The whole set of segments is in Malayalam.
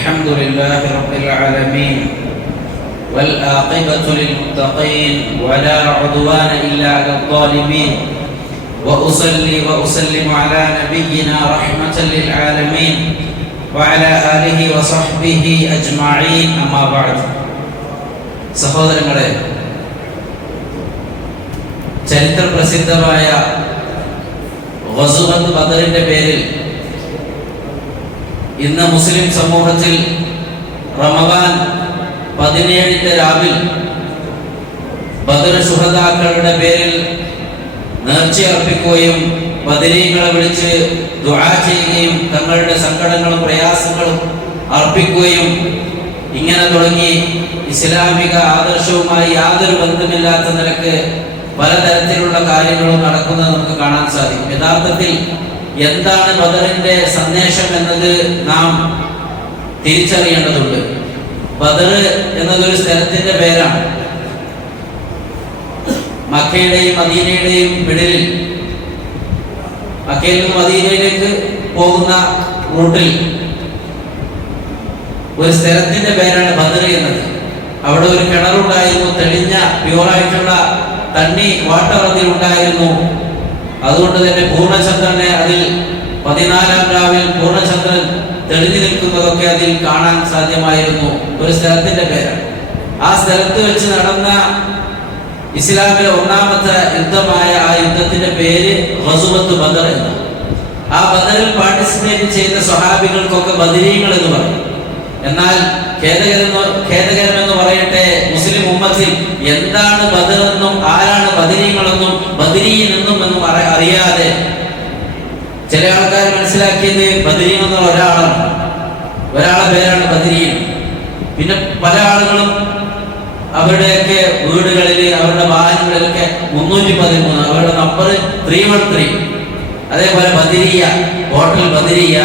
الحمد لله رب العالمين والعاقبة للمتقين ولا عدوان إلا على الظالمين وأصلي وأسلم على نبينا رحمة للعالمين وعلى آله وصحبه أجمعين أما بعد സഹോദരങ്ങളെ, ചരിത്ര പ്രസിദ്ധമായ ഗസ്വത്ത് ബദറിന്റെ പേരിൽ ഇന്ന് മുസ്ലിം സമൂഹത്തിൽ റമദാൻ 17 രാവിൽ ബദർ ശുഹദാക്കളുടെ പേരിൽ നേർച്ചയർപ്പിക്കുകയും ബദരീങ്ങളെ വിളിച്ച് ദുആ ചെയ്യുകയും തങ്ങളുടെ സങ്കടങ്ങളും പ്രയാസങ്ങളും അർപ്പിക്കുകയും ഇങ്ങനെ തുടങ്ങി ഇസ്ലാമിക ആദർശവുമായി യാതൊരു ബന്ധമില്ലാത്ത നിലക്ക് പലതരത്തിലുള്ള കാര്യങ്ങളും നടക്കുന്നത് നമുക്ക് കാണാൻ സാധിക്കും. യഥാർത്ഥത്തിൽ എന്താണ് ബദറിന്റെ സന്ദേശം എന്നത് നാം തിരിച്ചറിയേണ്ടതുണ്ട്. ബദർ എന്നതൊരു സ്ഥലത്തിന്റെ പേരാണ്. മക്കയുടെയും മദീനയുടെയും മിഡിലിൽ, മക്കയിൽ നിന്ന് മദീനയിലേക്ക് പോകുന്ന റൂട്ടിൽ ഒരു സ്ഥലത്തിന്റെ പേരാണ് ബദർ എന്നത്. അവിടെ ഒരു കിണറുണ്ടായിരുന്നു, തെളിഞ്ഞ പ്യൂറായിട്ടുള്ള തണ്ണി വാട്ടർ അതിൽ ഉണ്ടായിരുന്നു. അതുകൊണ്ട് തന്നെ പൂർണ്ണചന്ദ്രനെ അതിൽ 14-ാം രാവിൽ പൂർണ്ണചന്ദ്രൻ തെളിഞ്ഞു നിൽക്കുന്നതൊക്കെ അതിൽ കാണാൻ സാധ്യമായിരുന്നു. ഒരു സ്ഥലത്തിന്റെ പേരാണ്. ആ സ്ഥലത്ത് വെച്ച് നടന്ന ഇസ്ലാമിലെ ഒന്നാമത്തെ യുദ്ധമായ ആ യുദ്ധത്തിന്റെ പേര് ഗസ്വത്ത് ബദർ എന്ന്. ആ ബദറിൽ പാർട്ടിസിപ്പേറ്റ് ചെയ്ത സ്വഹാബികൾക്കൊക്കെ ബദരീങ്ങൾ എന്ന് പറയും. എന്നാൽ ഖേദകരമെന്ന് പറയട്ടെ, മുസ്ലിം ഉമ്മത്തിൽ എന്താണ് ബദർ എന്നും ആരാണ് ബദരീങ്ങളെന്നും ബദരീൻ എന്നും അറിയാതെ ചില ആൾക്കാർ മനസ്സിലാക്കിയത് ബദരീൻ എന്നുള്ള ഒരാളെ പേരാണ് ബദരീൻ. പിന്നെ പല ആളുകളും അവരുടെയൊക്കെ വീടുകളിൽ, അവരുടെ വാഹനങ്ങളിലൊക്കെ 313 അവരുടെ നമ്പർ 313. അതേപോലെ ബദരിയ, ഹോട്ടൽ ബദരിയ,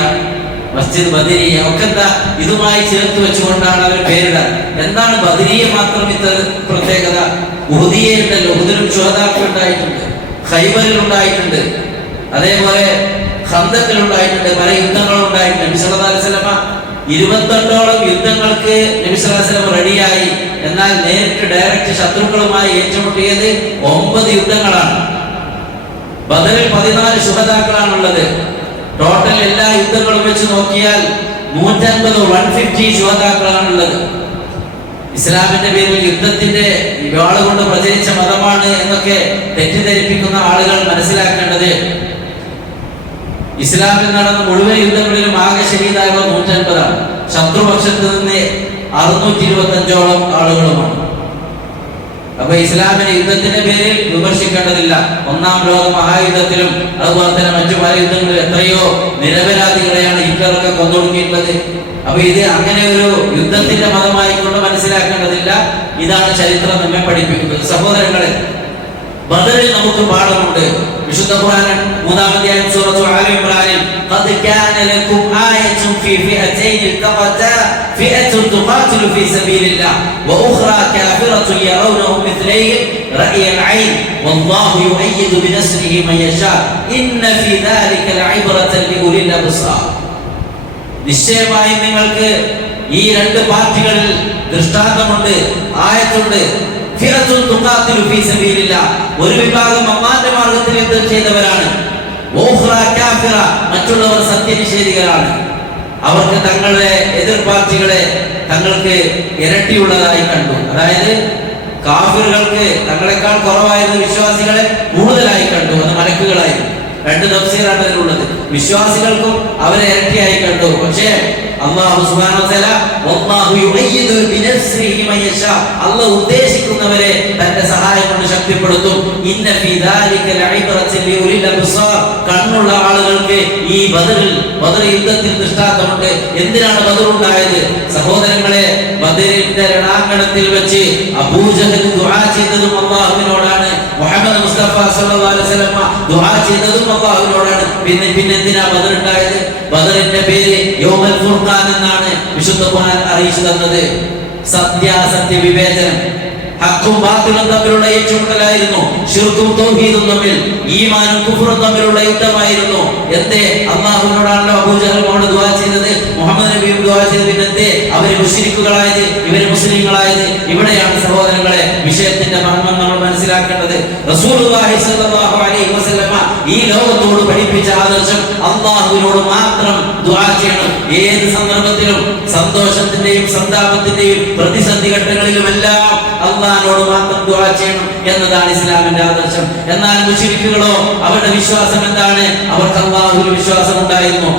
മസ്ജിദ് ബദരിയ ഒക്കെ എന്താ ഇതുമായി ചേർത്ത് വെച്ചുകൊണ്ടാണ് അവർ പേരിടാൻ. എന്താണ് ബദരിയ മാത്രം ഇത്ര പ്രത്യേകത? ഉഹുദിയയുണ്ടല്ലോ, ഉഹുദിലും ശുഹദാക്കൾ ഉണ്ടായിട്ടുണ്ട്, ഖൈബറിൽ ഉണ്ടായിട്ടുണ്ട്, അതേപോലെ ഖന്തക്കിൽ ഉണ്ടായിട്ടുണ്ട്, പല യുദ്ധങ്ങളും ഉണ്ടായിട്ടുണ്ട്. നബി സല്ലല്ലാഹു അലൈഹി വസല്ലമ 28ഓളം യുദ്ധങ്ങൾക്ക് നബി സല്ലല്ലാഹു അലൈഹി വസല്ലമ റെഡിയായി. എന്നാൽ നേരിട്ട് ഡയറക്റ്റ് ശത്രുക്കളുമായി ഏറ്റുമുട്ടിയത് 9 യുദ്ധങ്ങളാണ്. ബദറിൽ 14 ശുഹദാക്കളാണുള്ളത്. ടോട്ടൽ എല്ലാ യുദ്ധങ്ങളും വെച്ച് നോക്കിയാൽ 150 ശുഹദാക്കളാണുള്ളത്. ഇസ്ലാമിന്റെ പേരിൽ യുദ്ധത്തിന്റെ വാളുകൊണ്ട് പ്രചരിച്ച മതമാണ് എന്നൊക്കെ തെറ്റിദ്ധരിപ്പിക്കുന്ന ആളുകൾ മനസ്സിലാക്കേണ്ടത്, ഇസ്ലാമിൽ നടന്ന മുഴുവൻ യുദ്ധങ്ങളിലും ആകെ ശഹീദായവർ 150-ആണ്. ശത്രുപക്ഷത്ത് നിന്ന് 625ഓളം ആളുകളുമാണ്. അപ്പൊ ഇസ്ലാമിന്റെ യുദ്ധത്തിന്റെ പേരിൽ വിമർശിക്കേണ്ടതില്ല. 1-ാം ലോക മഹായുദ്ധത്തിലും അതുപോലെ തന്നെ മറ്റു പല യുദ്ധങ്ങളിലും എത്രയോ നിരപരാധികളെയാണ് ഹിറ്റ്ലറൊക്കെ കൊന്നൊടുക്കിയിട്ടുള്ളത്. അപ്പൊ ഇത് അങ്ങനെ ഒരു യുദ്ധത്തിന്റെ മതമായിക്കൊണ്ട് മനസ്സിലാക്കേണ്ടതില്ല. ഇതാണ് ചരിത്രം നമ്മെ പഠിപ്പിക്കുന്നത്. സഹോദരങ്ങളെ, ബദറിൽ നമുക്ക് പാഠമുണ്ട്. വിശുദ്ധ ഖുർആൻ 3-ാം അധ്യായം സൂറത്തു ആല ഇംറാനിൽ ഖദ് കാന ലക്കും ആയത്തുൻ ഫീ ഫിഅതൈൻ ഇൽതഖതാ ഫിഅത്തുൻ തുഖാതിലു ഫീ സബീലില്ലാഹ് വഉഖ്റാ കാഫിറത്തുൻ യറൗനഹും മിത്ലൈഹിം റഅയൽ ഐൻ വല്ലാഹു യുഅയ്യിദു ബിനസ്രിഹി മൻ യശാ ഇന്ന ഫീ ദാലിക ലഇബ്റതൻ ലിഉലിൽ അബ്സാർ. നിശ്ചയമായും നിങ്ങൾക്ക് ഈ രണ്ട് പാർട്ടികളിൽ ദൃഷ്ടാന്തമുണ്ട്, ആയത്തുണ്ട്. ഫിഅത്തുൻ തുഖാതിലു ഫീ സബീലില്ലാഹ്, ഒരു വിഭാഗം അല്ലാഹുവിന്റെ മാർഗ്ഗത്തിൽ യുദ്ധം ചെയ്തവരാണ്. വഉഖ്റാ കാഫിറ, മറ്റുള്ളവർ സത്യനിഷേധികളാണ്. അവർക്ക് തങ്ങളുടെ എതിർ പാർട്ടികളെ തങ്ങൾക്ക് ഇരട്ടിയുള്ളതായി കണ്ടു. അതായത് കാഫിറുകൾക്ക് തങ്ങളെക്കാൾ കുറവായിരുന്ന വിശ്വാസികളെ കൂടുതലായി കണ്ടു. അത് മലക്കുകളായിരുന്നു. 2 തഫ്സീറാണ് അതിലുള്ളത്. വിശ്വാസികൾക്കും അവരെ ഇരട്ടിയായി കണ്ടു. പക്ഷേ അല്ലാഹു സുബ്ഹാനഹു വ തആല വല്ലാഹു യുഅയ്യിദു ബിനസ്രിഹി മൻ യശാ, അല്ലാഹു ഉദ്ദേശിക്കുന്നവരെ തന്റെ സഹായം കൊണ്ട് ശക്തിപ്പെടുത്തും. ഇന്ന ഫീ ദാലിക ലഇബ്റതൻ ലിഉലിൽ അബ്സാർ, കണ്ണുള്ള ആളുകൾക്ക് ഈ ബദർ യുദ്ധത്തിൽ ദൃഷ്ടാന്തമുണ്ട്. എന്തിനാണ് ബദർ ഉണ്ടായത്? സഹോദരങ്ങളെ, ബദറിന്റെ രണാങ്കണത്തിൽ വെച്ച് അബൂജഹൽ ദുആ ചെയ്തതും അല്ലാഹുവിനോടാണ്. മുഹമ്മദ് മുസ്തഫ സല്ലല്ലാഹു അലൈഹി വസല്ലം ദുആ ചെയ്തതും അല്ലാഹുവിനോടാണ്. പിന്നെ എന്തിനാ ബദർ ഉണ്ടായത്? ബദറിന്റെ പേര് യൗമുൽ ഫുർഖാൻ എന്നാണ് വിശുദ്ധ ഖുർആൻ അറിയിച്ചു തന്നത്. സത്യാസത്യ വിവേചനം, ഹക്കും ബാത്തിലും തമ്മിലുള്ള ഏറ്റുമുട്ടലായിരുന്നു. ശിർക്കും തൗഹീദും തമ്മിൽ, ഈമാനും കുഫ്റും തമ്മിലുള്ള യുദ്ധമായിരുന്നു. എന്തേ? അല്ലാഹുവിനോടാണല്ലോ അബൂജഹൽ ദുആ ചെയ്തത്. മുഹമ്മദ് നബിയും ദുആ ചെയ്തതിന്റെ അവര് മുശ്രിക്കുകളായത്, ഇവര് മുസ്ലിങ്ങളായത്? ഇവിടെയാണ് സഹോദരങ്ങളെ വിഷയത്തിന്റെ മർമ്മം നമ്മൾ മനസ്സിലാക്കേണ്ടത്. റസൂലുള്ളാഹി സ്വല്ലല്ലാഹു അലൈഹി വസല്ലമ ഈ ലോകത്തോട് പഠിപ്പിച്ച ആദർശം അല്ലാഹുവിനോട് മാത്രം ദുആ ചെയ്യണം. ഏത് സന്ദർഭത്തിലും സന്തോഷത്തിന്റെയും സന്താപത്തിന്റെയും പ്രതിസന്ധി ഘട്ടങ്ങളിലുമെല്ലാം അല്ലാഹുവിനോട് മാത്രം ദുആ ചെയ്യണം എന്നതാണ് ഇസ്ലാമിന്റെ ആദർശം. എന്നാൽ മുശ്രിക്കുകളോ, അവരുടെ വിശ്വാസം എന്താണ്? അവർക്ക് അല്ലാഹുവിൽ വിശ്വാസം ഉണ്ടായിരുന്നു.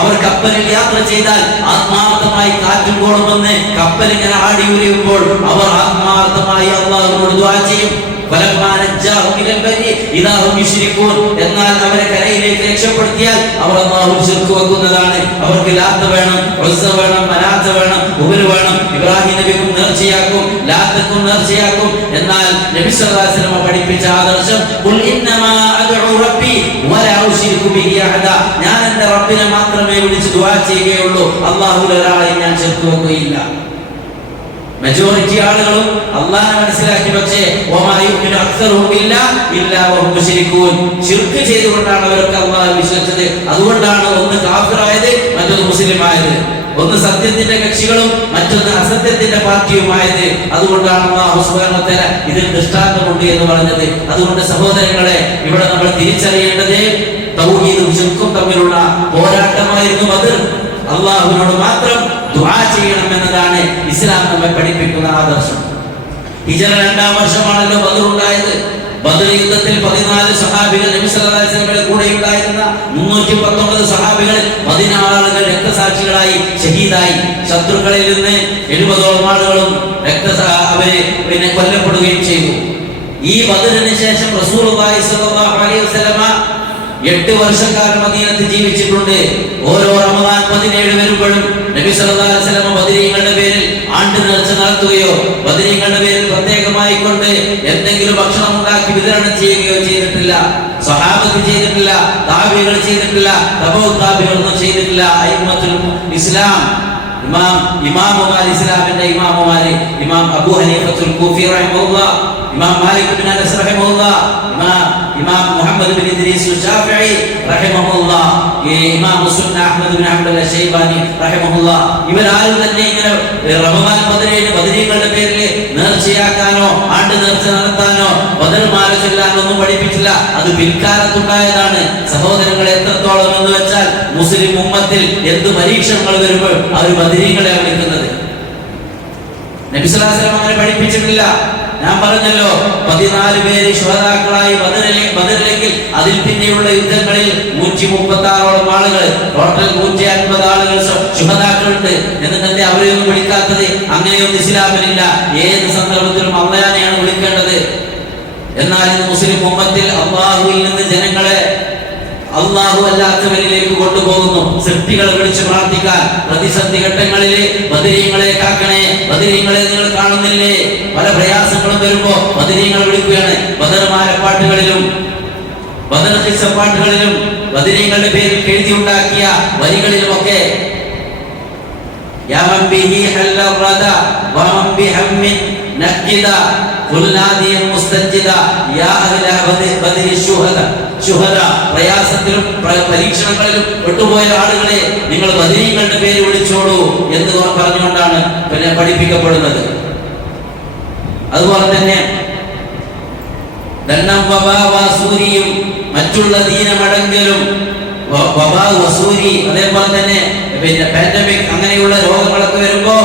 അവർ കപ്പലിൽ യാത്ര ചെയ്താൽ ആത്മാർത്ഥമായി കാറ്റും കോളുമെന്ന് കപ്പൽ ഇങ്ങനെ ആടി ഉയരുമ്പോൾ അവർ ആത്മാർത്ഥമായി അല്ലാഹുവിനോട് ദുആ ചെയ്യും. എന്നാൽ അവരെ കരയിലേക്ക് രക്ഷപ്പെടുത്തിയാൽ അവർ അല്ലാഹുവിൽ ശിർക്ക് വെക്കുന്നതാണ്. അവർക്ക് ലാത്ത് വേണം, ഉസ്സ വേണം, മനാത്ത് വേണം, ഹുബൽ വേണം. ഇബ്രാഹിം നബിക്കും നേർച്ചയാക്കും, ലാത്തക്കും നേർച്ചയാക്കും. എന്നാൽ നബി സല്ലല്ലാഹു അലൈഹി വസല്ലം പഠിപ്പിച്ച ആദർശം ഖുൽ ഇന്നമാ അദ്ഉ റബ്ബി വലാ ഉശ്രികു ബിഹി അഹദ, ഞാൻ എൻ്റെ റബ്ബിനെ മാത്രമേ വിളിച്ച് ദുആ ചെയ്യുകയുള്ളൂ, അല്ലാഹുവിൽ ഒരാളെ ഞാൻ ശിർക്ക് വെക്കുകയില്ല. മെജോറിറ്റി ആളുകളും അല്ലാഹുവിനെ മനസ്സിലാക്കി, പക്ഷേ ശിർക്ക് ചെയ്തുകൊണ്ടാണ് അവരൊക്കെ അല്ലാഹുവിൽ വിശ്വസിച്ചത്. അതുകൊണ്ടാണ് ഒന്ന് കാഫിറായത്, മറ്റൊന്ന് മുസ്ലിം ആയത്. ഒന്ന് സത്യത്തിന്റെ കക്ഷികളും മറ്റൊന്ന് അസത്യത്തിന്റെ പാർട്ടിയുമായത്. അതുകൊണ്ടാണ് അല്ലാഹു സുബ്ഹാനഹു വ തആല ഇതിൽ ദൃഷ്ടാന്തമുണ്ട് എന്ന് പറഞ്ഞത്. അതുകൊണ്ട് സഹോദരങ്ങളെ, ഇവിടെ നമ്മൾ തിരിച്ചറിയേണ്ടത് തൗഹീദും ശിർക്കും തമ്മിലുള്ള പോരാട്ടമായിരുന്നു ബദർ. അല്ലാഹുവിനോട് മാത്രം ദുആ ചെയ്യണം എന്നതാണ് ഇസ്ലാം നമ്മെ പഠിപ്പിക്കുന്ന ആദർശം. ഹിജ്റ 2-ാം വർഷമാണല്ലോ ബദർ ഉണ്ടായത്. ബദർ യുദ്ധത്തിൽ 14 സഹാബികൾ നബി സല്ലല്ലാഹു അലൈഹി വസല്ലമയുടെ കൂടെ ഉണ്ടായിരുന്ന 319 സഹാബികൾ 14 ആളുകൾ രക്തസാക്ഷികളായി ഷഹീദായി. ശത്രുക്കളിൽ നിന്ന് 70ഓളം ആളുകളും അവര് കൊല്ലപ്പെടുകയും ചെയ്തു. ഈ ബദറിന് ശേഷം റസൂലുള്ളാഹി സ്വല്ലല്ലാഹു അലൈഹി വസല്ലമ 8 വർഷക്കാലം മദീനത്ത് ജീവിച്ചിട്ടുണ്ട്. ഓരോ റമദാൻ 17 വരുമ്പോഴും നബി സല്ലല്ലാഹു അലൈഹി വസല്ലം ബദരീങ്ങളുടെ പേരിൽ ആണ്ട് നേർച്ച നടത്തുകയോ ബദരീങ്ങളുടെ പേരിൽ പ്രത്യേകമായി കൊണ്ട് എന്തെങ്കിലും ഭക്ഷണം ഉണ്ടാക്കി വിതരണം ചെയ്യുകയോ ചെയ്തിട്ടില്ല. സ്വഹാബത്ത് ചെയ്തിട്ടില്ല, താബികൾ ചെയ്തിട്ടില്ല, തബഉ താബികളൊന്നും ചെയ്തിട്ടില്ല. അയിമ്മത്തുൽ ഇസ്ലാം ഇമാമുമാർ, ഇസ്ലാമിന്റെ ഇമാമുമാര്, ഇമാം അബൂ ഹനീഫത്തുൽ കൂഫി റഹിമഹുല്ലാഹ്, ഇമാം മാലിക് ബിൻ അനസ് റഹിമഹുല്ലാഹ്, ഇമാം മുഹമ്മദ് ബിൻ ഇദ്രീസ് ശാഫിഈ റഹിമഹുല്ലാഹ്, ഇമാം സുന്ന അഹ്മദ് ബിൻ ഹംബൽ ശൈബാനി റഹിമഹുല്ലാഹ്, ഇവരാരും തന്നെ ഇങ്ങനെ റമദാൻ 17 ബദരീങ്ങളുടെ പേരിൽ നേർച്ചയാക്കാനോ ആണ്ട് നേർച്ച നടത്താനോ ബദർ മാല ചൊല്ലാനോ ഒന്നും പഠിപ്പിച്ചില്ല. അത് പിൽക്കാലത്തുണ്ടായതാണ്. സഹോദരങ്ങളെ, എത്രത്തോളം എന്ന് വെച്ചാൽ മുസ്ലിം ഉമ്മത്തിൽ എന്ത് പരീക്ഷണങ്ങൾ വരുമ്പോൾ അവർ ബദരീങ്ങളെ വിളിക്കുന്നത്. നബി സല്ലല്ലാഹു അലൈഹി വസല്ലം അങ്ങനെ പഠിപ്പിച്ചിട്ടില്ല. ഞാൻ പറഞ്ഞല്ലോ, 14 പേര് ശുഹദാക്കളായി ബദറിലെങ്കിൽ അതിൽ പിന്നെയുള്ള യുദ്ധങ്ങളിൽ 136ഓളം ആളുകൾ, ടോട്ടൽ 150 ആളുകൾ ശുഹദാക്കളുണ്ട്. എന്നിട്ട് അവരെയൊന്നും വിളിക്കാത്തത്? അങ്ങനെയൊന്നും ഇസ്ലാമിലില്ല. ഏത് സന്ദർഭത്തിലും അല്ലാഹുവിനെയാണ് വിളിക്കേണ്ടത്. എന്നാൽ ഇന്ന് മുസ്ലിം ഉമ്മത്തിൽ അല്ലാഹുവിൽ നിന്ന് ജനങ്ങളെ അല്ലാഹു അല്ലാത്തവരിലേക്ക് കൊണ്ടുപോകുന്നു. സൃഷ്ടികളെ വിളിച്ച് പ്രാർത്ഥിക്കാൻ പ്രതിസന്ധി ഘട്ടങ്ങളിൽ ബദരീങ്ങളെ കാക്കണേ, ബദരീങ്ങളെ നിങ്ങൾ കാണുന്നില്ലേ? പല പ്രയാസങ്ങളും വരുമ്പോ ബദരീങ്ങളെ വിളിക്കുകയാണ്. ബദർ മാലപ്പാട്ടുകളിലും ബദർ ഖിസ്സപ്പാട്ടുകളിലും ബദരീങ്ങളുടെ പേരിൽ എഴുതി ഉണ്ടാക്കിയ വരികളിലുമൊക്കെ യാ മൻ ബിഹി ഹല്ലറദ വമൻ ബിഹമ്മിൻ നഖിദ ഖുൽനാദിയ മുസ്തജിദ യാ അഹ്ല ബദരി ശുഹദ, പ്രയാസത്തിലും പരീക്ഷണങ്ങളിലും പെട്ടുപോയ ആളുകളെ നിങ്ങൾ ബദരീങ്ങളുടെ പേര് വിളിച്ചോളൂ എന്ന് പറഞ്ഞുകൊണ്ടാണ് പിന്നെ പഠിപ്പിക്കപ്പെടുന്നത്. അതുപോലെ തന്നെ ദണ്ണം വബാ വസൂരിയും മറ്റുള്ള ദീനമടങ്കലും വബാ വസൂരി, അതേപോലെ തന്നെ പിന്നെ പാൻഡമിക് അങ്ങനെയുള്ള രോഗങ്ങളൊക്കെ വരുമ്പോ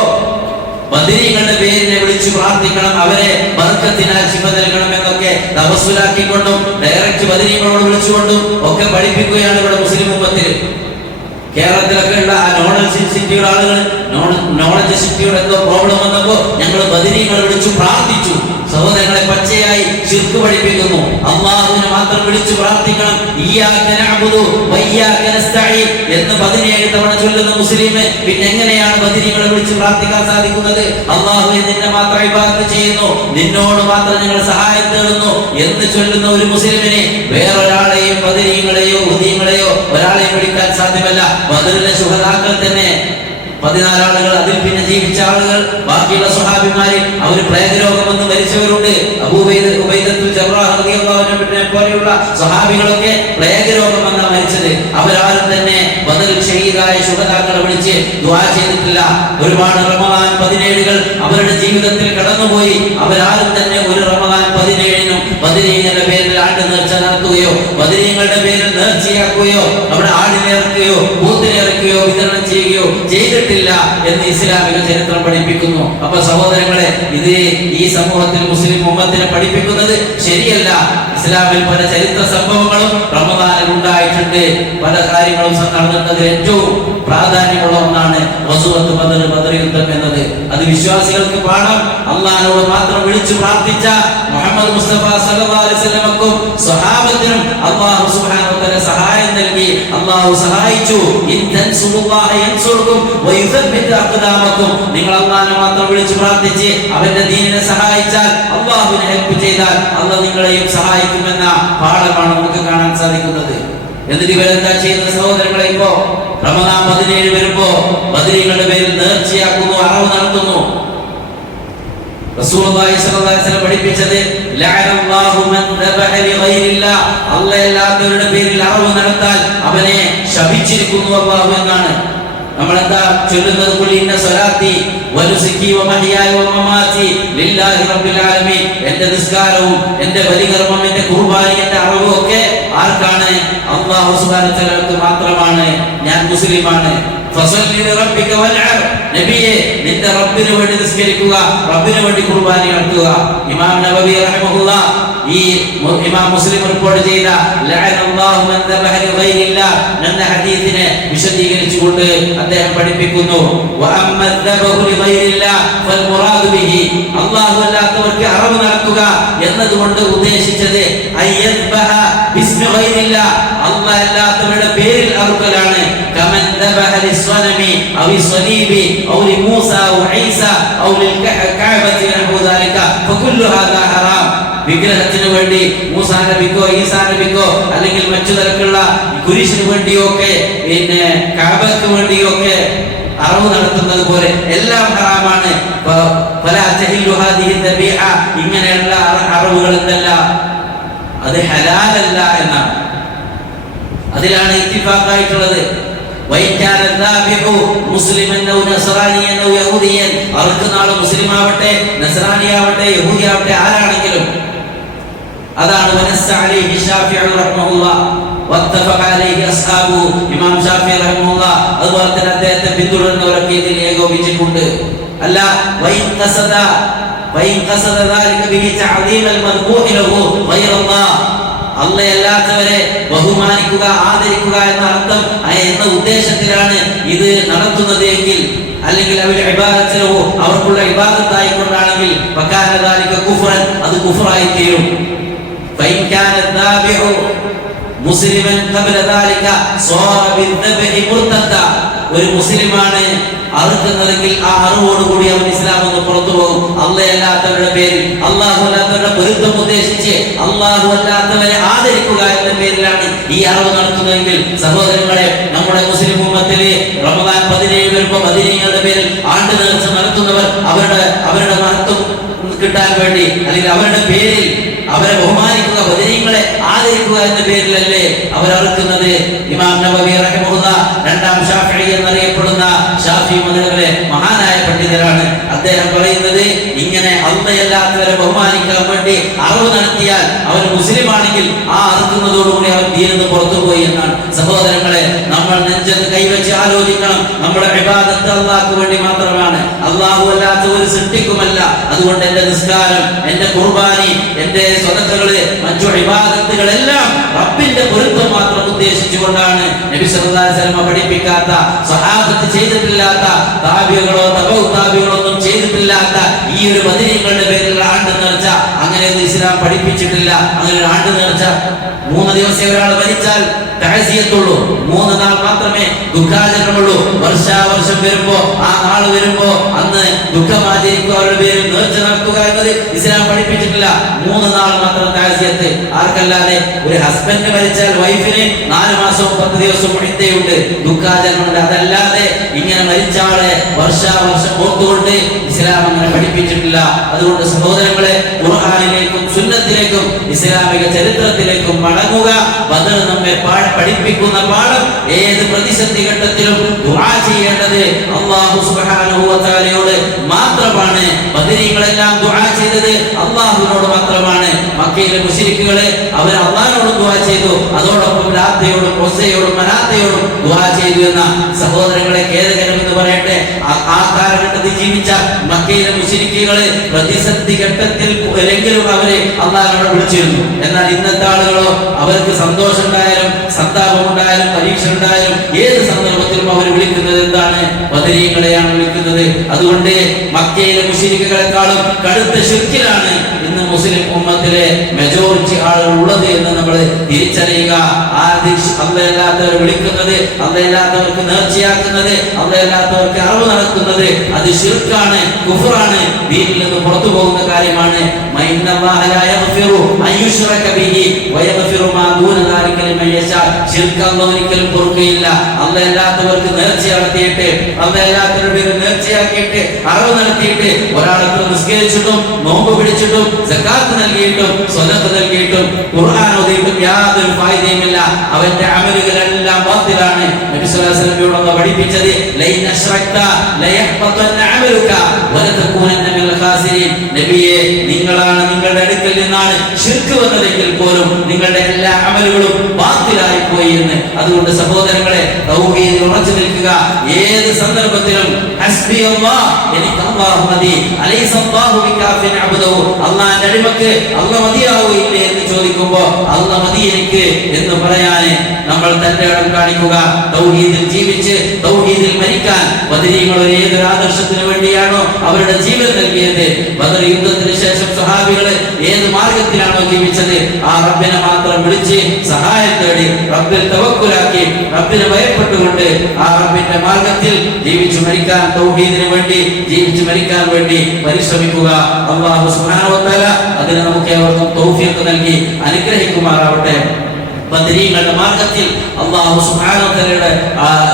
ബദരീങ്ങളുടെ പേരിനെ വിളിച്ചു പ്രാർത്ഥിക്കണം, അവരെ ബർക്കത്തിനാൽ ശിഫ നൽകണം എന്നൊക്കെ തവസ്സുലാക്കിക്കൊണ്ടും ഡയറക്റ്റ് ബദരീങ്ങളോട് വിളിച്ചുകൊണ്ടും ഒക്കെ പഠിപ്പിക്കുകയാണ് ഇവിടെ മുസ്ലിം ഉമ്മത്തിൽ. കേരളത്തിലൊക്കെ ഉള്ള ആ നോളജ് സിറ്റിയുടെ ആളുകൾ നോളജ് സിറ്റിയുടെ എന്തോ പ്രോബ്ലം വന്നപ്പോ ഞങ്ങൾ ബദരീങ്ങളെ വിളിച്ചു പ്രാർത്ഥിച്ചു. സഹോദരങ്ങളെ, പച്ചയായി ശിർക്ക് പഠിപ്പിക്കുന്നു. അല്ലാഹുവിനെ മാത്രം വിളിച്ചു പ്രാർത്ഥിക്കണം. ഇയ്യാക നഅ്ബുദു വഇയ്യാക നസ്തഈൻ എന്ന് 17 തവണ ചൊല്ലുന്ന മുസ്ലിമെ പിന്നെ എങ്ങനെയാണ് ബദരീങ്ങളെ വിളിച്ച് പ്രാർത്ഥിക്കാൻ സാധിക്കുന്നത്? അല്ലാഹുവേ, നിന്നെ മാത്രം ഇബാദത്ത് ചെയ്യുന്നു, നിന്നോട് മാത്രം ഞങ്ങൾ സഹായം തേടുന്നു എന്ന് ചൊല്ലുന്ന ഒരു മുസ്ലിമിനെ വേറൊരാളെയും ബദരീങ്ങളെയോ ഉദീങ്ങളെയോ ഒരാളെയും വിളിക്കാൻ സാധ്യമല്ല. ബദറിലെ ശുഹദാക്കൾ തന്നെ 14 ആളുകൾ, അതിൽ പിന്നെ ജീവിച്ച ആളുകൾ, ബാക്കിയുള്ള സ്വഹാബിമാര് അവർ പ്ലേഗ് രോഗം വന്ന് മരിച്ചവരുണ്ട്. ഉബൈദത്തുൽ ജറാഹ് റളിയല്ലാഹു അൻഹുവിനെ പോലെയുള്ള സ്വഹാബികളൊക്കെ പ്ലേഗ് രോഗം വന്നാ മരിച്ചത്. അവരാരും തന്നെ ബദറിൽ ഷഹീദായ ശുഹദാക്കളെ വിളിച്ച് ദുആ ചെയ്തിട്ടില്ല. ഒരുപാട് റമദാൻ 17കൾ അവരുടെ ജീവിതത്തിൽ കടന്നുപോയി. അവരാരും തന്നെ ഒരു റമദാൻ 17നും ബദരീങ്ങളുടെ പേരിൽ ആണ്ട് നേർച്ച നടത്തുകയോ ബദരീങ്ങളുടെ പേരിൽ നേർച്ചയാക്കുകയോ അവിടെ ആടിനിറക്കുകയോ പൂത്തിനിറക്കുകയോ വിതരണം ചെയ്യുകയോ ചെയ്തിട്ടില്ല എന്ന് ഇസ്ലാമിക ചരിത്രം പഠിപ്പിക്കുന്നു. അപ്പൊ സഹോദരങ്ങളെ, ഇത് ഈ സമൂഹത്തിൽ മുസ്ലിം ഉമ്മത്തിനെ പഠിപ്പിക്കുന്നത് ശരിയല്ല. ഇസ്ലാമിൽ പല ചരിത്ര സംഭവങ്ങളും റമദാനിൽ ഉണ്ടായിട്ടുണ്ട്. പല കാര്യങ്ങളും നടന്നിട്ടത് ഏറ്റവും പ്രാധാന്യമുള്ള ഒന്നാണ് ഗസ്വത്ത് ബദർ, ബദർ യുദ്ധം എന്നത്. അത് വിശ്വാസികൾക്ക് പാഠം. അള്ളാഹുവോട് മാത്രം വിളിച്ചു പ്രാർത്ഥിച്ച മുഹമ്മദ് മുസ്തഫ സല്ലല്ലാഹു അലൈഹി വസല്ലമക്കും സ്വഹാബത്തിനും അല്ലാഹു സുബ്ഹാനഹു വ തആല സഹായം നൽകി. അല്ലാഹു സഹായിച്ചു. ഇൻ തൻസുറുല്ലാഹ യൻസുറുക്കും വയുസബ്ബിത് അഖ്ദാമക്കും. നിങ്ങൾ അല്ലാഹുവിനെ മാത്രം വിളിച്ചു പ്രാർത്ഥിച്ച് അവന്റെ ദീനിനെ സഹായിച്ചാൽ, അല്ലാഹുവിനെ ഹെൽപ്പ് ചെയ്താൽ അല്ലാഹു നിങ്ങളെയും സഹായിക്കുമെന്ന പാഠമാണ് നമുക്ക് കാണാൻ സാധിക്കുന്നത്. എന്നിട്ട് ഇവരെന്താ ചെയ്യുന്ന സഹോദരങ്ങളെ? ഇപ്പോ റമദാൻ 17 വരുമ്പോ ബദരീങ്ങളുടെ പേരിൽ നേർച്ചയാക്കുന്നു, അറവ് നടത്തുന്നു. റസൂലുള്ളാഹി സ്വല്ലല്ലാഹു അലൈഹി വസല്ലം പഠിപ്പിച്ചത് ലഅനല്ലാഹു മൻ ദബഹ ലിഗൈരില്ലാഹ്, അല്ലാഹു അല്ലാത്തവരുടെ പേരിൽ അറവ് നടത്താൽ അവനെ ശപിച്ചിരിക്കുന്നു അല്ലാഹു എന്നാണ്. നമ്മളെന്താ ചൊല്ലുന്നത്? ഖുൽ ഇന്ന സ്വലാത്തി വനുസുകി വമഹ്യായ വമമാതി ലില്ലാഹി റബ്ബിൽ ആലമീൻ. എന്റെ നിസ്കാരവും എന്റെ ബലികർമ്മം എന്റെ ഖുർബാനി എന്റെ അറവും ഒക്കെ ആർക്കാണ്? അല്ലാഹു സുബ്ഹാനഹു വ തആലക്ക് മാത്രമാണ്. ഞാൻ മുസ്ലിമാണ്. ഫസല്ലി ലിറബ്ബിക വൻഅർ. നബിയെ, നിന്റെ റബ്ബിന് വേണ്ടി നിസ്കരിക്കുക, റബ്ബിന് വേണ്ടി ഖുർബാനി നടത്തുക. ഇമാം നബവി റഹിമഹുല്ലാഹ് ഈ ഇമാം മുസ്ലിം റിപ്പോർട്ട് ചെയ്ത ലഅനല്ലാഹു മൻ ദബഹ ലിഗൈരില്ലാഹ് എന്ന ഹദീസിനെ വിശദീകരിച്ചുകൊണ്ട് അദ്ദേഹം പഠിപ്പിക്കുന്നു, വഅമ്മ ദബഹു ലിഗൈരില്ലാഹ് ഫൽമുറാദു ബിഹി, അല്ലാഹു അല്ലാത്തവർക്ക് അറവ് നടത്തുക എന്നതുകൊണ്ട് ഉദ്ദേശിച്ചത് അയ്യദ്ബഹ ബിസ്മി ഗൈരില്ലാഹ്, അല്ലാഹു അല്ലാത്തവരുടെ പേരിൽ അറുക്കലാണ്. കമൻ ദബഹ ലിസ്വനമി ഔ സ്വലീബി ഔ ലിമൂസ ഔ ഈസ ഔ ലിൽകഅബതി വനഹു ദാലിക ഫകുല്ലു ഹാദാ ഹറാം. വിഗ്രഹത്തിന് വേണ്ടി മൂസാ നബിക്കോ ഈസാ നബിക്കോ അല്ലെങ്കിൽ മറ്റു തരത്തിലുള്ള കുരിശിന് വേണ്ടിയോ ഒക്കെ പിന്നെ കഅബക്ക് വേണ്ടിയോ ഒക്കെ അറവ് നടത്തുന്നത് പോലെ എല്ലാം ഹറാമാണ്. ഫലാ തഹില്ലു ഹാദിഹി ദബീഹ, ഇങ്ങനെയുള്ള അറവുകൾ എന്തല്ല, അത് ഹലാലല്ല എന്നാണ്. അതിലാണ് ഇത്തിഫാഖായിട്ടുള്ളത്. വൈകാന ദാബിഹു മുസ്ലിമൻ ഔ നസ്റാനിയൻ ഔ യഹൂദിയൻ, അറുക്കുന്ന ആൾ മുസ്ലിം ആവട്ടെ നസ്റാനി ആവട്ടെ യഹൂദി ആവട്ടെ ആരാണെങ്കിലും. അതാണ് വനസ്സ അലൈഹി ശാഫിഈ റഹിമഹുല്ലാഹ് വത്തഫഖ അലൈഹി അസ്ഹാബു, ഇമാം ശാഫിഈ റഹിമഹുല്ലാഹ് അതുപോലെ തന്നെ അദ്ദേഹത്തെ പിന്തുടരുന്നവരൊക്കെ ഇതിൽ ഏകോപിച്ചിട്ടുണ്ട്. അല്ല വൈൻ ഖസദ ദാലിക ബിഹി തഅദീമൽ മദ്ബൂഹി ലഹു ഗൈറല്ലാഹ്, അല്ലാത്തവരെ ബഹുമാനിക്കുക ആദരിക്കുക എന്ന അർത്ഥം എന്ന ഉദ്ദേശത്തിലാണ് ഇത് നടത്തുന്നത് എങ്കിൽ, അല്ലെങ്കിൽ അവരുടെ ഇബാദത്തിലോ അവർക്കുള്ള ഇബാദത്തായിക്കൊണ്ടാണെങ്കിൽ ഫകാന ദാലിക കുഫ്റൻ, അത് കുഫ്റായി തീരും. ഫൈൻ കാന ദാബിഹു മുസ്ലിമൻ ഖബല ദാലിക സാറ ബിദ്ദബഹി മുർതദ്ദ, ഒരു മുസ്ലിമാണ് അറുക്കുന്നതെങ്കിൽ ആ അറിവോട് കൂടി അവൻ ഇസ്ലാമിൽ നിന്ന് പുറത്തു പോകും. അല്ലാത്തവരുടെ പേരിൽ, അല്ലാഹു അല്ലാത്തവരുടെ പൊരുത്തം ഉദ്ദേശിച്ച് അല്ലാഹു അല്ലാത്തവരെ ആദരിക്കുക എന്ന പേരിലാണ് ഈ അറിവ് നടത്തുന്നതെങ്കിൽ, സഹോദരങ്ങളെ, നമ്മുടെ മുസ്ലിം ഉമ്മത്തിലെ റമദാൻ 17 വരുമ്പോൾ ബദരീങ്ങളുടെ പേരിൽ ആണ്ട് നേർച്ച നടത്തുന്നവർ അവരുടെ മഹത്വം കിട്ടാൻ വേണ്ടി, അല്ലെങ്കിൽ അവരുടെ പേരിൽ അവരെ ബഹുമാനിക്കുക, ബദരീങ്ങളെ ആദരിക്കുക എന്ന പേരിലല്ലേ അവരറുക്കുന്നത്. ഇമാം നബവി റഹിമഹുല്ലാഹ് രണ്ടാം ശാഫിഈ എന്നറിയപ്പെടുന്ന ശാഫിഈ മദ്ഹബിലെ മഹാനായ പണ്ഡിതരാണ്. അദ്ദേഹം പറയുന്നത്, ഇങ്ങനെ അല്ലാത്തവരെ ബഹുമാനിക്കാൻ വേണ്ടി അറവ് നടത്തിയാൽ അവൻ മുസ്ലിം ആണെങ്കിൽ ആ അറുക്കുന്നതോടുകൂടി അവൻ ദീനിൽ നിന്ന് പുറത്തുപോയി എന്നാണ്. സഹോദരങ്ങളെ, നമ്മൾ നെഞ്ചത്ത് കൈവച്ച് ആലോചിക്കണം. നമ്മുടെ ഇബാദത്ത് അല്ലാഹുവിന് വേണ്ടി മാത്രമാണ്, അല്ലാഹു അല്ലാത്ത ഒരു സൃഷ്ടിക്കുമല്ല. അതുകൊണ്ട് എന്റെ നിസ്കാരം, എന്റെ ഖുർബാനി, എന്റെ സ്വതക്കകള്, മറ്റു ഇബാദത്തുകളെല്ലാം റബ്ബിന്റെ പൊരുത്തം മാത്രം ഉദ്ദേശിച്ചുകൊണ്ടാണ്. നബി സല്ലല്ലാഹു അലൈഹി വസല്ലം പഠിപ്പിക്കാത്ത, സ്വഹാബത്ത് ചെയ്തിട്ടില്ലാത്ത, താബിഈകളോ തബഉ താബിഈകളോ ഒന്നും ചെയ്തിട്ടില്ലാത്ത ഈ ഒരു ബദരീങ്ങളുടെ പേരിൽ ആണ്ട് നേർച്ച അങ്ങനെയൊന്നും ഇസ്ലാം പഠിപ്പിച്ചിട്ടില്ല. അങ്ങനെ ഒരു ആണ്ട് നേർച്ച 3 ദിവസം ഒരാൾ മരിച്ചാൽ തഅസിയത്തുള്ളൂ. 3 നാൾ മാത്രമേ ദുഃഖാചരണമുള്ളൂ. വർഷാവർഷം വരുമ്പോ ആ നാൾ വരുമ്പോ അന്ന് ദുഃഖമാചരിക്കുക, അവരുടെ പേരിൽ നേർച്ച നടത്തുക എന്നത് ഇസ്ലാം പഠിപ്പിച്ചിട്ടില്ല. 3 നാൾ മാത്രം തഅസിയത്ത്. ആർക്കല്ലാതെ ഒരു ഹസ്ബൻഡ് മരിച്ചാൽ വൈഫിന് 4 മാസവും 10 ദിവസവും ഇദ്ദയുണ്ട്, ദുഃഖാചരണമുണ്ട്. അതല്ലാതെ ഇങ്ങനെ മരിച്ച ആളെ വർഷാവർഷം ഓർത്തുകൊണ്ട് ഇസ്ലാം അങ്ങനെ പഠിപ്പിച്ചിട്ടില്ല. അതുകൊണ്ട് സഹോദരങ്ങളെ, ഖുർആനിലേക്കും സുന്നത്തിലേക്കും ഇസ്ലാമിക ചരിത്രത്തിലേക്കും മടങ്ങുക. ബദർ നമ്മെ പഠിപ്പിക്കുന്ന പാഠം, ഏത് പ്രതിസന്ധി ഘട്ടത്തിലും ദുആ ചെയ്യേണ്ടത് അല്ലാഹു സുബ്ഹാനഹു വ തആലയോട് മാത്രമാണ്. ബദരീങ്ങളെല്ലാം ദുആ ചെയ്തത് അല്ലാഹുവിനോട് മാത്രമാണ്. മക്കയിലെ മുശ്രിക്കുകളെ അവർ അല്ലാഹുവിനോട് ദുആ ചെയ്തു, അതോടൊപ്പം ലാത്തയോടും ഉസ്സയോടും മനാത്തയോടും ദുആ ചെയ്തു എന്ന സഹോദരങ്ങളെ ഖേദകരമെന്ന് പറയട്ടെ. ആ കാലഘട്ടത്തിൽ ജീവിച്ച മക്കയിലെ മുശ്രിക്കുകളെ പ്രതിസന്ധി ഘട്ടത്തിൽ എങ്കിലും അവരെ അല്ലാഹുവിനോട് വിളിച്ചിരുന്നു. എന്നാൽ ഇന്നത്തെ ആളുകളോ, അവർക്ക് സന്തോഷം ഉണ്ടായാലും സന്താപം ഉണ്ടായാലും പരീക്ഷ ഉണ്ടായാലും ഏത് സന്ദർഭത്തിലും അവർ വിളിക്കുന്നത് എന്താണ്? ബദരീങ്ങളെയാണ് വിളിക്കുന്നത്. അതുകൊണ്ട് മക്കയിലെ മുശ്രിക്കുകളെക്കാളും കടുത്ത ശിർക്കിലാണ് ഇന്ന് മുസ്ലിം ഉമ്മത്തിലെ മെജോറിറ്റി ആളുകൾ ഉള്ളത് എന്ന് നമ്മൾ തിരിച്ചറിയുക. അല്ലാത്തവർ വിളിക്കുന്നത്, അല്ലാത്തവർക്ക് നേർച്ചയാക്കുന്നത്, അല്ലാത്തവർക്ക് അറിവ് നടത്തുന്നത് അത് ശിർക്കാണ്, കുഫ്റാണ്, ദീനിൽ നിന്ന് പുറത്തു പോകുന്ന കാര്യമാണ്. ഒരിക്കലും പൊറുക്കുകയില്ല. അല്ലാത്തവർക്ക് നേർച്ച നടത്തിയിട്ട്, അല്ലാത്തവരുടെ നേർച്ചയാക്കിയിട്ട്, അറിവ് നടത്തിയിട്ട്, ഒരാൾക്ക് നിസ്കരിച്ചിട്ടും നോമ്പ് പിടിച്ചിട്ടും സകാത്ത് നൽകിയിട്ടും സ്വതക്ക നൽകിയിട്ടും ഖുർആൻ ഓതിയിട്ടും യാതൊരു ഫായിദയുമില്ല. അവന്റെ അമലുകളെല്ലാം ബാത്തിലാണ്. നബി സ്വല്ലല്ലാഹു അലൈഹി വസല്ലം പഠിപ്പിച്ചത്, ലൈൻ അശ്റക്ത ലയഹ്ബതന്ന അമലുക വലതകൂനന്ന മിനൽ ഖാസിരീൻ. നബിയെ, നിങ്ങളാണ് നിങ്ങളുടെ അടുക്കൽ നിന്നാണ് ശിർക്ക് വന്നതെങ്കിൽ പോലും നിങ്ങളുടെ എല്ലാ അമലുകളും ബാത്തിലായി പോയി എന്ന്. അതുകൊണ്ട് സഹോദരങ്ങളെ, തൗഹീദിൽ ഉറച്ചു നിൽക്കുക. ഏത് സന്ദർഭത്തിലും ഹസ്ബി അല്ലാഹ്, എനിക്ക് അല്ലാഹു മതി, അലൈസ അല്ലാഹു ബികാഫിൻ അബ്ദഹു, അല്ലാഹുവിന്റെ അടിമക്ക് അല്ലാഹ് മതിയാവുകയില്ലേ എന്ന് ചോദിക്കുമ്പോൾ അല്ലാഹ് മതി എനിക്ക് എന്ന് പറയാൻ നമ്മൾ തന്റെ ഇടം കാണിക്കുക. തൗഹീദിൽ ജീവിച്ച് തൗഹീദിൽ മരിക്കാൻ ബദരീങ്ങൾ ഏതൊരു ആദർശത്തിന് വേണ്ടിയാണോ അവരുടെ ജീവൻ നൽകിയത്, ബദർ യുദ്ധത്തിന് ശേഷം സഹാബികള് ഏത് മാർഗത്തിലാണോ ജീവിച്ചത്, ആ റബ്ബിനെ മാത്രം വിളിച്ച് സഹായം തേടി റബ്ബിൽ തവക്കുലാക്കി റബ്ബിനെ ഭയപ്പെട്ടുകൊണ്ട് ആ റബ്ബിന്റെ മാർഗത്തിൽ ജീവിച്ചു മരിക്കാൻ, തൗഹീദിന് വേണ്ടി ജീവിച്ചു മരിക്കാൻ വേണ്ടി പരിശ്രമിക്കുക. അല്ലാഹു സുബ്ഹാനഹു വ തആല അതിന് നമുക്ക് ഏവർക്കും തൗഫീഖ് നൽകി അനുഗ്രഹിക്കുമാറാവട്ടെ. ബദരീങ്ങളുടെ മാർഗത്തിൽ അല്ലാഹു സുബ്ഹാനഹു വ തആലയുടെ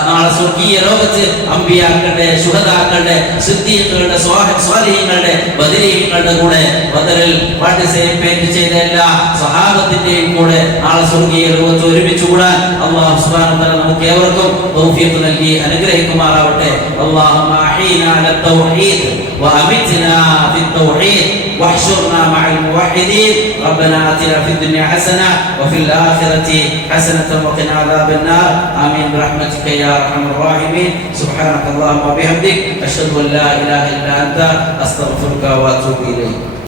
നാളെ സ്വർഗീയ ലോകത്ത് അമ്പിയാക്കളുടെ, ശുഹദാക്കളുടെ, സിദ്ദീഖുകളുടെ, സ്വാലിഹീങ്ങളുടെ, ബദരീങ്ങളുടെ കൂടെ ബദറിൽ പാർട്ടിസിപ്പേറ്റ് ചെയ്ത എല്ലാ സ്വഹാബത്തിന്റെയും കൂടെ നാളെ സ്വർഗീയ ലോകത്ത് ഒരുമിച്ച് കൂടാൻ അല്ലാഹു സുബ്ഹാനഹു വ തആല നമുക്ക് ഏവർക്കും തൗഫീഖ് നൽകി അനുഗ്രഹിക്കുമാറാവട്ടെ. അല്ലാഹുമ്മ അഹീനാ അല തൗഹീദ് വഅമിത്നാ ഫിത് തൗഹീദ് واحشرنا مع الموحدين. ربنا آتنا في الدنيا حسنة وفي الآخرة حسنة وقنا عذاب النار. آمين برحمتك يا أرحم الراحمين. سبحانك اللهم وبحمدك أشهد أن لا إله إلا أنت أستغفرك وأتوب إليك.